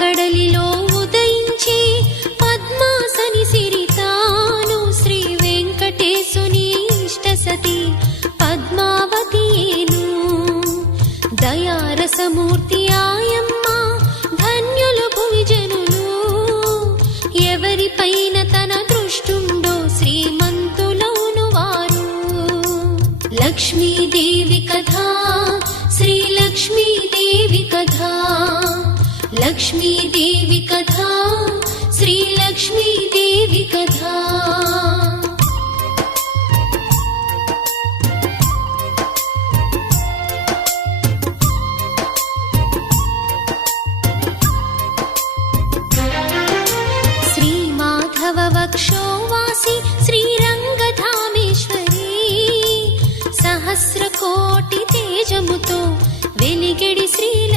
కడలిలో ఉదయించి పద్మాసని సిరితాను శ్రీ వెంకటేశుని ఇష్టసతి పద్మావతియేను. దయారసమూర్తి ఆయమ్మ ధన్యులు భువిజనులు, ఎవరిపైన తన దృష్టుండో శ్రీమంతులౌను వారు. లక్ష్మీదేవి కథా శ్రీ లక్ష్మీదేవి కథా, లక్ష్మీదేవి కథా శ్రీ లక్ష్మీదేవి కథా. శ్రీ మాధవ వక్షోవాసి శ్రీరంగధామేశ్వరి, సహస్రకోటి తేజముతో వెలిగడి శ్రీల